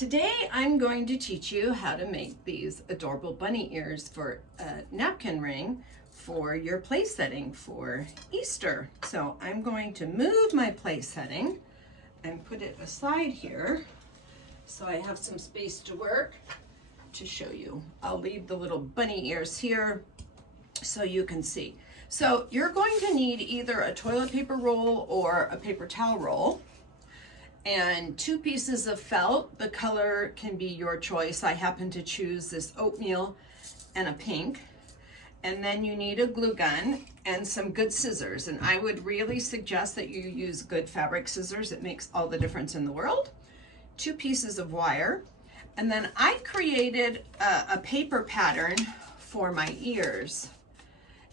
Today I'm going to teach you how to make these adorable bunny ears for a napkin ring for your place setting for Easter. So I'm going to move my place setting and put it aside here so I have some space to work to show you. I'll leave the little bunny ears here so you can see. So you're going to need either a toilet paper roll or a paper towel roll, and 2 pieces of felt. The color can be your choice. I happen to choose this oatmeal and a pink. And then you need a glue gun and some good scissors. And I would really suggest that you use good fabric scissors. It makes all the difference in the world. 2 pieces of wire. And then I created a paper pattern for my ears.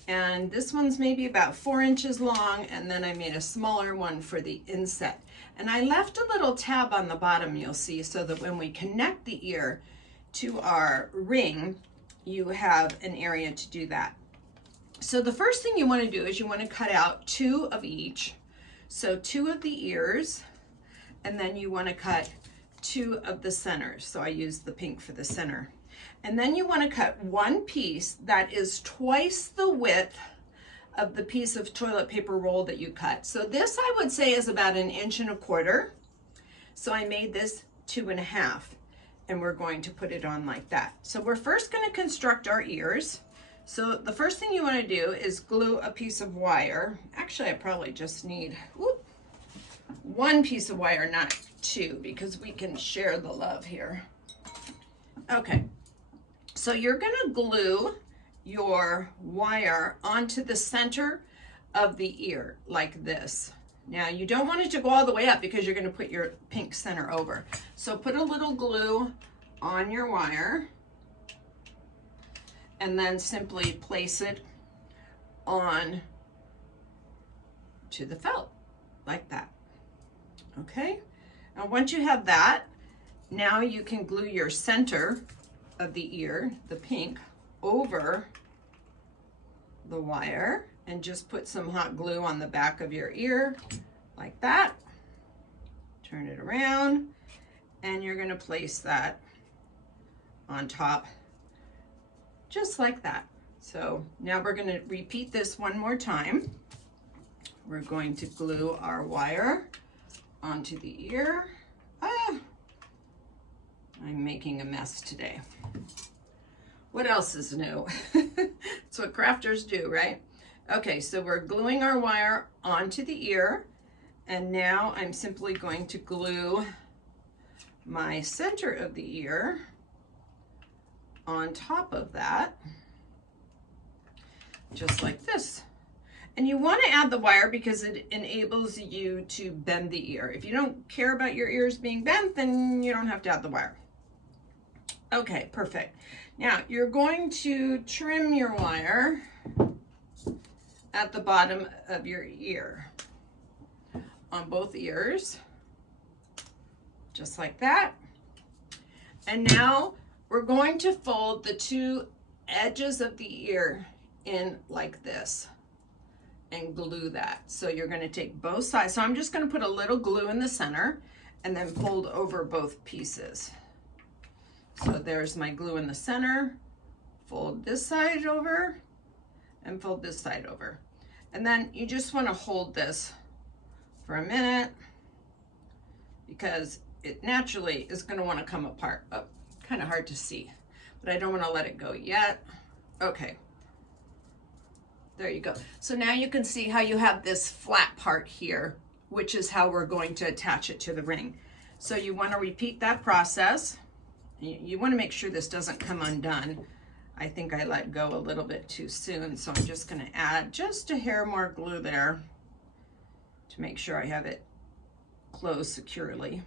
And this one's maybe about 4 inches long, and then I made a smaller one for the inset. And I left a little tab on the bottom, you'll see, so that when we connect the ear to our ring, you have an area to do that. So the first thing you want to do is you want to cut out 2 of each. So 2 of the ears, and then you want to cut 2 of the centers. So I used the pink for the center. And then you want to cut 1 piece that is twice the width of the piece of toilet paper roll that you cut. So this, I would say, is about 1.25 inches. So I made this 2.5, and we're going to put it on like that. So we're first going to construct our ears. So the first thing you want to do is glue a piece of wire. Actually, I probably just need 1 piece of wire, not 2, because we can share the love here. Okay. So you're going to glue your wire onto the center of the ear like this. Now you don't want it to go all the way up because you're going to put your pink center over. So put a little glue on your wire and then simply place it on to the felt like that. Okay. Now once you have that, now you can glue your center of the ear, the pink, over the wire, and just put some hot glue on the back of your ear like that. Turn it around, and you're going to place that on top just like that. So now we're going to repeat this one more time. We're going to glue our wire onto the ear. I'm making a mess today. What else is new? It's what crafters do, right? Okay, so we're gluing our wire onto the ear, and now I'm simply going to glue my center of the ear on top of that, just like this. And you want to add the wire because it enables you to bend the ear. If you don't care about your ears being bent, then you don't have to add the wire. Okay, perfect. Now you're going to trim your wire at the bottom of your ear on both ears, just like that. And now we're going to fold the 2 edges of the ear in like this and glue that. So you're going to take both sides. So I'm just going to put a little glue in the center and then fold over both pieces. So there's my glue in the center. Fold this side over and fold this side over. And then you just want to hold this for a minute because it naturally is going to want to come apart. Oh, kind of hard to see, but I don't want to let it go yet. Okay. There you go. So now you can see how you have this flat part here, which is how we're going to attach it to the ring. So you want to repeat that process. You want to make sure this doesn't come undone. I think I let go a little bit too soon, so I'm just going to add just a hair more glue there to make sure I have it closed securely.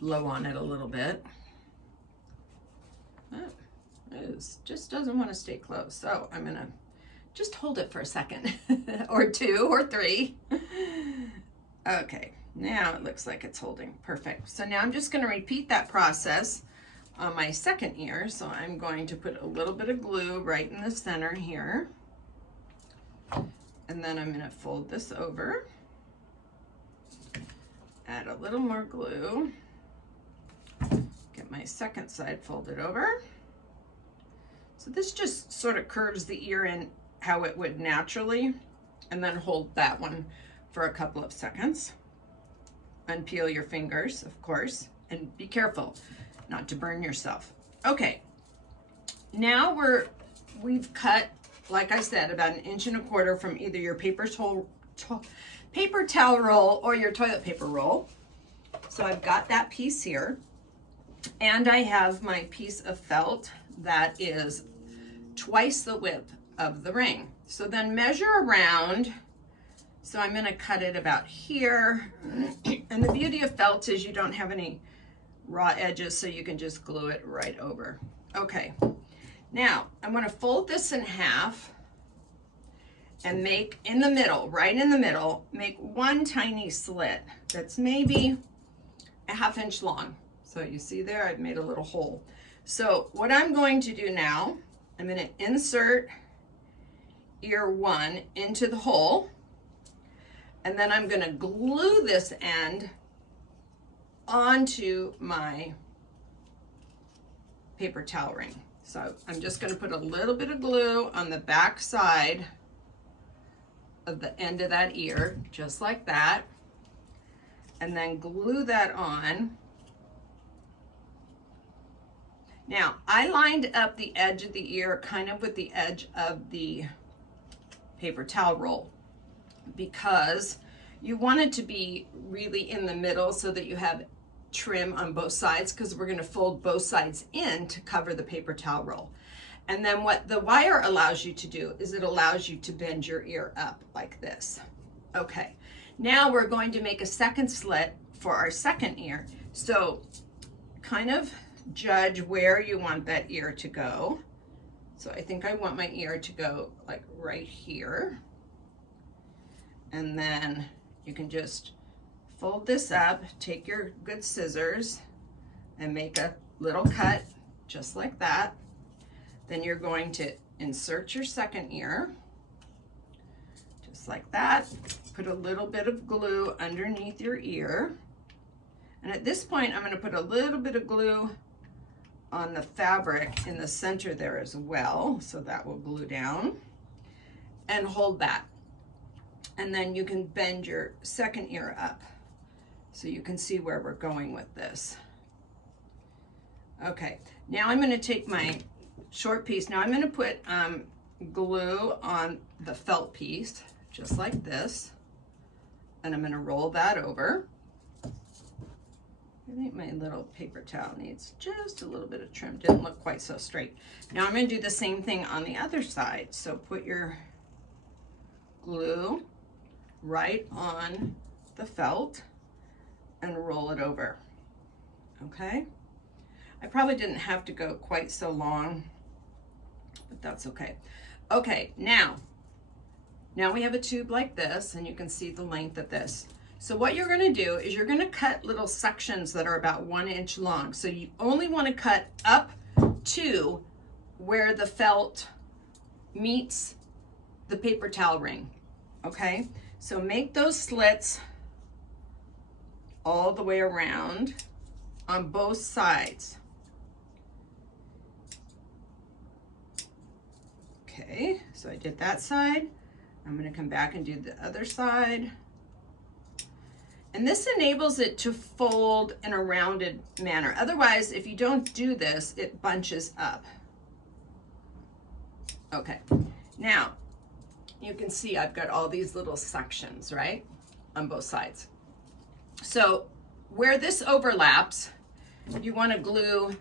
Blow on it a little bit. Oh, it just doesn't want to stay closed, so I'm going to just hold it for a second or 2 or 3. Okay. Now it looks like it's holding. Perfect. So now I'm just going to repeat that process on my second ear. So I'm going to put a little bit of glue right in the center here. And then I'm going to fold this over. Add a little more glue. Get my second side folded over. So this just sort of curves the ear in how it would naturally, and then hold that one for a couple of seconds. Unpeel your fingers, of course, and be careful not to burn yourself. Okay, now we've cut, like I said, about 1.25 inches from either your paper towel roll or your toilet paper roll. So I've got that piece here, and I have my piece of felt that is twice the width of the ring. So then measure around. So I'm going to cut it about here. And the beauty of felt is you don't have any raw edges, so you can just glue it right over. Okay, now I'm going to fold this in half and make in the middle, right in the middle, make one tiny slit that's maybe a 1/2 inch long. So you see there, I've made a little hole. So what I'm going to do now, I'm going to insert ear 1 into the hole, and then I'm going to glue this end onto my paper towel ring. So I'm just going to put a little bit of glue on the back side of the end of that ear, just like that, and then glue that on. Now, I lined up the edge of the ear kind of with the edge of the paper towel roll because you want it to be really in the middle so that you have trim on both sides, because we're going to fold both sides in to cover the paper towel roll. And then what the wire allows you to do is it allows you to bend your ear up like this. Okay, now we're going to make a second slit for our second ear. So kind of judge where you want that ear to go. So I think I want my ear to go like right here. And then you can just fold this up, take your good scissors and make a little cut just like that. Then you're going to insert your second ear, just like that. Put a little bit of glue underneath your ear. And at this point, I'm going to put a little bit of glue on the fabric in the center there as well, so that will glue down, and hold that. And then you can bend your second ear up so you can see where we're going with this. Okay, now I'm going to take my short piece. Now I'm going to put glue on the felt piece, just like this, and I'm going to roll that over. I think my little paper towel needs just a little bit of trim. Didn't look quite so straight. Now I'm going to do the same thing on the other side. So put your glue right on the felt and roll it over. Okay? I probably didn't have to go quite so long, but that's okay. Okay, now we have a tube like this, and you can see the length of this. So what you're going to do is you're going to cut little sections that are about 1 inch long. So you only want to cut up to where the felt meets the paper towel ring. Okay, so make those slits all the way around on both sides. Okay, so I did that side. I'm going to come back and do the other side. And this enables it to fold in a rounded manner. Otherwise, if you don't do this, it bunches up. Okay, now you can see I've got all these little sections, right, on both sides. So where this overlaps, you want to glue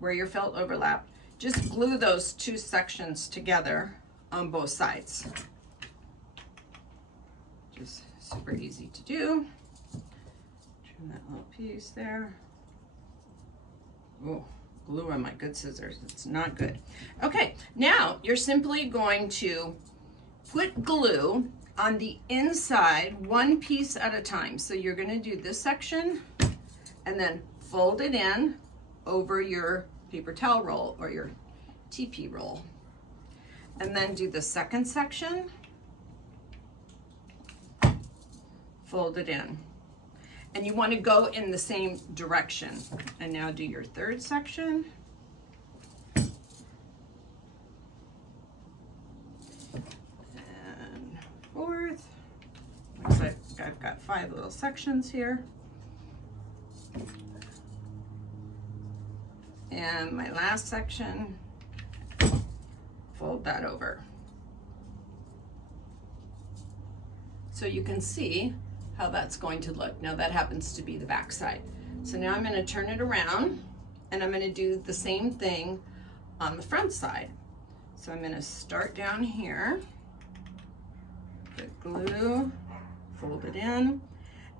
where your felt overlap. Just glue those two sections together on both sides. Just super easy to do. That little piece there. Oh, glue on my good scissors. It's not good. Okay, now you're simply going to put glue on the inside, one piece at a time. So you're going to do this section and then fold it in over your paper towel roll or your TP roll. And then do the second section, fold it in. And you want to go in the same direction. And now do your third section. And fourth. Looks like I've got 5 little sections here. And my last section, fold that over. So you can see how that's going to look. Now that happens to be the back side. So now I'm going to turn it around and I'm going to do the same thing on the front side. So I'm going to start down here, put glue, fold it in,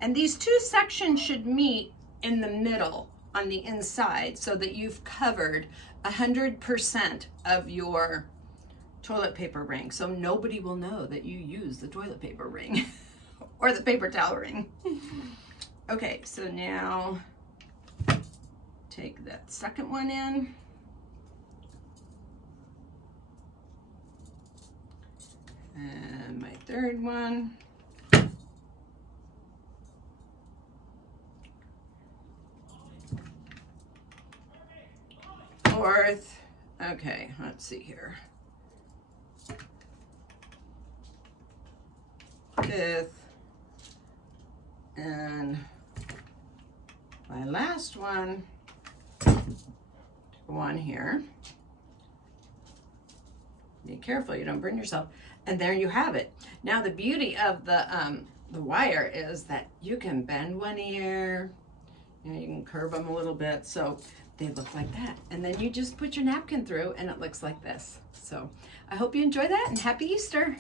and these 2 sections should meet in the middle on the inside so that you've covered 100% of your toilet paper ring, so nobody will know that you use the toilet paper ring or the paper towel ring. Okay, so now take that second one in. And my third one. Fourth. Okay, let's see here. Fifth. And my last one, go on here. Be careful you don't burn yourself. And there you have it. Now the beauty of the wire is that you can bend one ear, you know, you can curve them a little bit so they look like that. And then you just put your napkin through and it looks like this. So I hope you enjoy that and happy Easter.